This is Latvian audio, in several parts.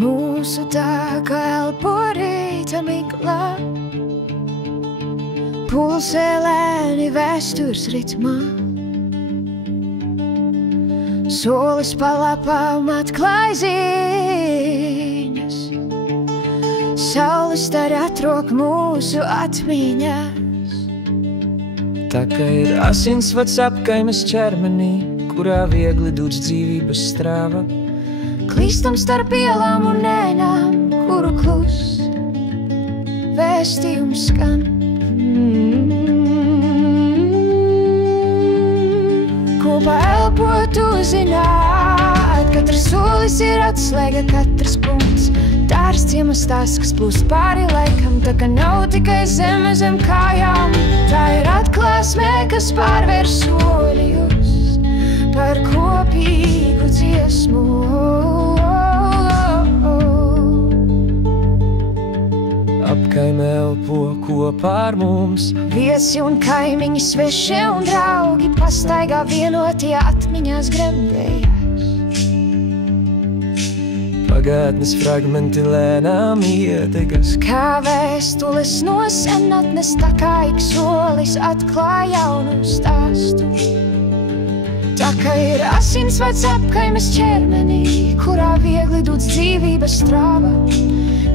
Mūsu dāga elpo rīta miglā, pulsē lēni vēstures ritmā. Solis pa lapām atklāj ziņas, saules stari atrok mūsu atmiņās. Tā kā ir asinsvads apkaimes ķermenī, kurā viegli dūts dzīvības strāva. Klīstam starp ielām un ēnām, kuru klus vēstījums skan. Kopā elpot uzzināt, katrs solis ir atslēga, katrs punkts. Dārs ciemas tās, kas plūst pāri laikam, tā ka nav tikai zeme zem kājām. Tā ir atklāsmē, kas pārvēr soļus par kopīgu dziesmu. Apkaime elpo kopā ar mums, Viesi un kaimiņi, svešie un draugi pastaigā vienoti atmiņās gremdējās. pagātnes fragmenti lēnām iedegas. Kā vēstules no senatnes, tā kā ik solis atklāj jaunu stāstu. Tā kā ir asinsvads apkaimes ķermenī, kurā viegli dūts dzīvības strāva.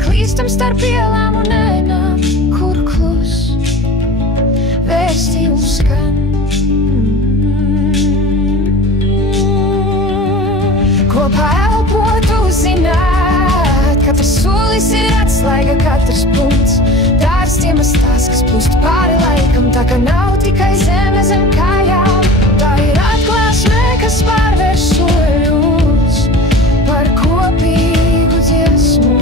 Klīstam starp ielām un ēnām, kur klus vēstījums skan. Kopā elpot uzzināt, katrs solis ir atslēga, katrs punkts. Dārs ciemas tās, kas plūst pāri laikam, tā kā nav tikai zeme zem kājām. Tā ir atklāsmē, kas pārvēr soļus par kopīgu dziesmu.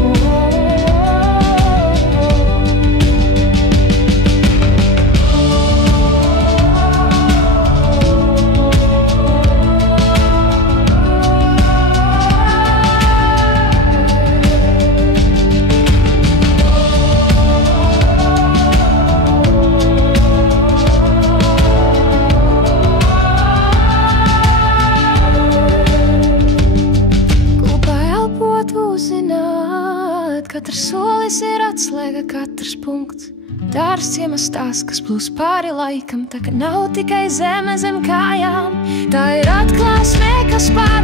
Katrs solis ir atslēga, katrs punkts. Dārs ciemas tās, kas plūst pāri laikam, tā ka nav tikai zeme zem kājām. Tā ir atklāsmē, kas pārvēr